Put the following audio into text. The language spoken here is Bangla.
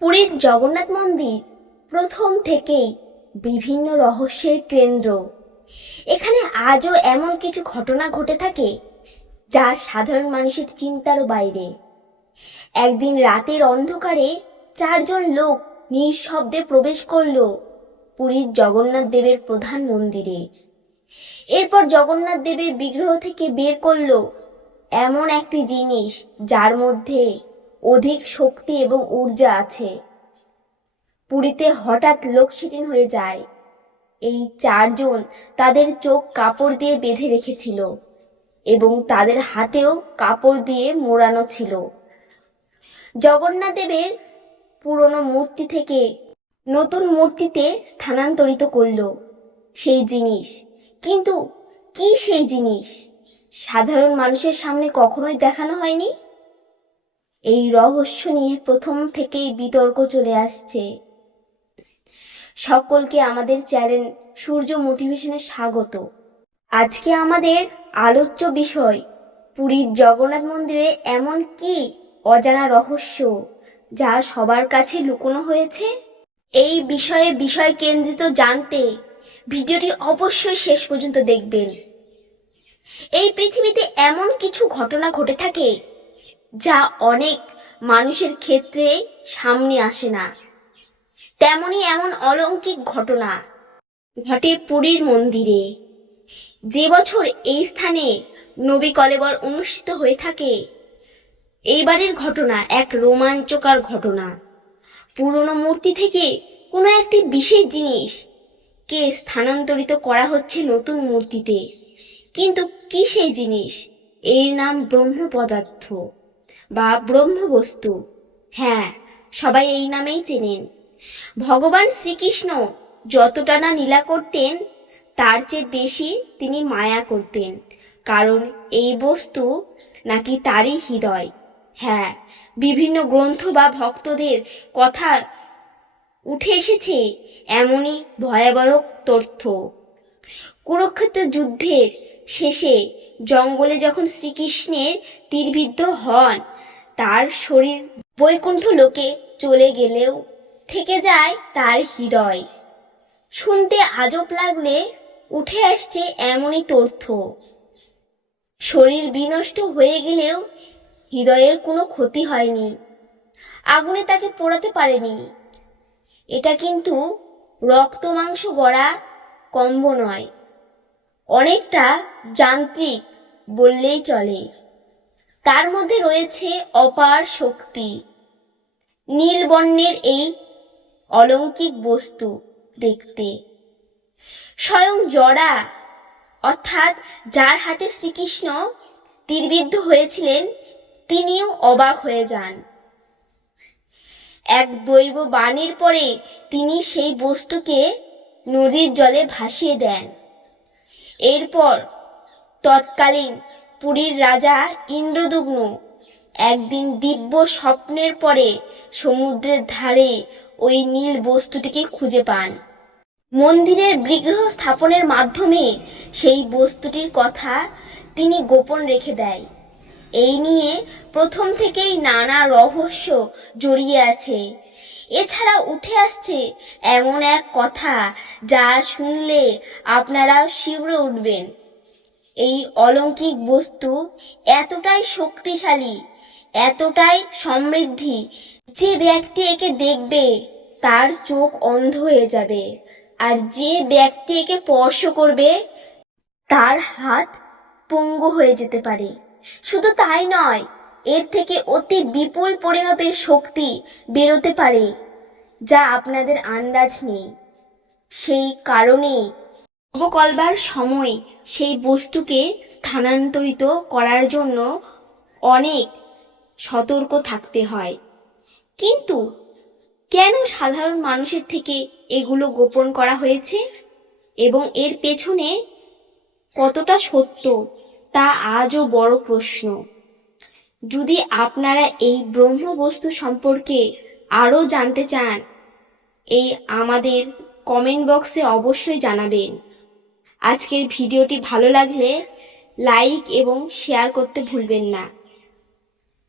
পুরীর জগন্নাথ মন্দির প্রথম থেকেই বিভিন্ন রহস্যের কেন্দ্র। এখানে আজও এমন কিছু ঘটনা ঘটে থাকে যা সাধারণ মানুষের চিন্তারও বাইরে। একদিন রাতের অন্ধকারে চারজন লোক নিঃশব্দে প্রবেশ করল পুরীর জগন্নাথ দেবের প্রধান মন্দিরে। এরপর জগন্নাথ দেবের বিগ্রহ থেকে বের করল এমন একটি জিনিস যার মধ্যে অধিক শক্তি এবং ঊর্জা আছে। পুরীতে হঠাৎ লোকশিটিন হয়ে যায়। এই চারজন তাদের চোখ কাপড় দিয়ে বেঁধে রেখেছিল এবং তাদের হাতেও কাপড় দিয়ে মোড়ানো ছিল। জগন্নাথ দেবের পুরনো মূর্তি থেকে নতুন মূর্তিতে স্থানান্তরিত করল সেই জিনিস। কিন্তু কি সেই জিনিস? সাধারণ মানুষের সামনে কখনোই দেখানো হয়নি? এই রহস্য নিয়ে প্রথম থেকেই বিতর্ক চলে আসছে। সকলকে আমাদের চ্যানেল সূর্য মোটিভেশনে স্বাগত। আজকে আমাদের আলোচ্য বিষয়, পুরীর জগন্নাথ মন্দিরে এমন কি অজানা রহস্য যা সবার কাছে লুকোনো হয়েছে? এই বিষয়ে বিষয় কেন্দ্রিত জানতে ভিডিওটি অবশ্যই শেষ পর্যন্ত দেখবেন। এই পৃথিবীতে এমন কিছু ঘটনা ঘটে থাকে যা অনেক মানুষের ক্ষেত্রে সামনে আসে না। তেমনি এমন অলৌকিক ঘটনা ঘটে পুরীর মন্দিরে। যে বছর এই স্থানে নবী কলেবর অনুষ্ঠিত হয়ে থাকে, এইবারের ঘটনা এক রোমাঞ্চকর ঘটনা। পুরনো মূর্তি থেকে কোনো একটি বিশেষ জিনিস কে স্থানান্তরিত করা হচ্ছে নতুন মূর্তিতে। কিন্তু কি সেই জিনিস? এর নাম ব্রহ্ম পদার্থ বা ব্রহ্মবস্তু। হ্যাঁ সবাই এই নামেই চেনেন। ভগবান শ্রীকৃষ্ণ যতটা না নীলা করতেন, তার চেয়ে বেশি তিনি মায়া করতেন। কারণ এই বস্তু নাকি তারই হৃদয়। হ্যাঁ বিভিন্ন গ্রন্থ বা ভক্তদের কথা উঠে এসেছে এমনই ভয়াবহ তথ্য। কুরুক্ষেত্র যুদ্ধের শেষে জঙ্গলে যখন শ্রীকৃষ্ণের তীরবিদ্ধ হন তার শরীর। বৈকুণ্ঠ লোকে চলে গেলেও থেকে যায় তার হৃদয়। শুনতে আজব লাগলে উঠে আসছে এমনই তথ্য। শরীর বিনষ্ট হয়ে গেলেও হৃদয়ের কোনো ক্ষতি হয়নি। আগুনে তাকে পোড়াতে পারেনি। এটা কিন্তু রক্ত মাংস গড়া কম্ব নয়, অনেকটা যান্ত্রিক বললেই চলে। তার মধ্যে রয়েছে অপার শক্তি। নীল বর্ণের এই অলৌকিক বস্তু দেখতে। স্বয়ং জড়া, অর্থাৎ যার হাতে শ্রীকৃষ্ণ তীরবিদ্ধ হয়েছিলেন, তিনিও অবাক হয়ে যান। এক দৈব বাণীর পরে তিনি সেই বস্তুকে নদীর জলে ভাসিয়ে দেন। এরপর তৎকালীন পুরীর রাজা ইন্দ্রদুগ্ন একদিন দিব্য স্বপ্নের পরে সমুদ্রের ধারে ওই নীল বস্তুটিকে খুঁজে পান। মন্দিরের বিগ্রহ স্থাপনের মাধ্যমে সেই বস্তুটির কথা তিনি গোপন রেখে দেয়। এই নিয়ে প্রথম থেকেই নানা রহস্য জড়িয়ে আছে। এছাড়া উঠে আসছে এমন এক কথা যা শুনলে আপনারা শিউরে উঠবেন। এই অলৌকিক বস্তু এতটাই শক্তিশালী, এতটাই সমৃদ্ধি যে ব্যক্তি একে দেখবে, তার চোখ অন্ধ হয়ে যাবে। আর যে ব্যক্তি একে স্পর্শ করবে, তার হাত পঙ্গু হয়ে যেতে পারে। শুধু তাই নয়, এর থেকে অতি বিপুল পরিমাপের শক্তি বেরোতে পারে, যা আপনাদের আন্দাজ নেই। সেই কারণেই অবকলবার সময় সেই বস্তুকে স্থানান্তরিত করার জন্য অনেক সতর্ক থাকতে হয়। কিন্তু কেন সাধারণ মানুষের থেকে এগুলো গোপন করা হয়েছে? এবং এর পেছনে কতটা সত্য তা আজও বড় প্রশ্ন। যদি আপনারা এই ব্রহ্মবস্তু সম্পর্কে আরও জানতে চান, এই আমাদের কমেন্ট বক্সে অবশ্যই জানাবেন। আজকের ভিডিওটি ভালো লাগলে লাইক এবং শেয়ার করতে ভুলবেন না।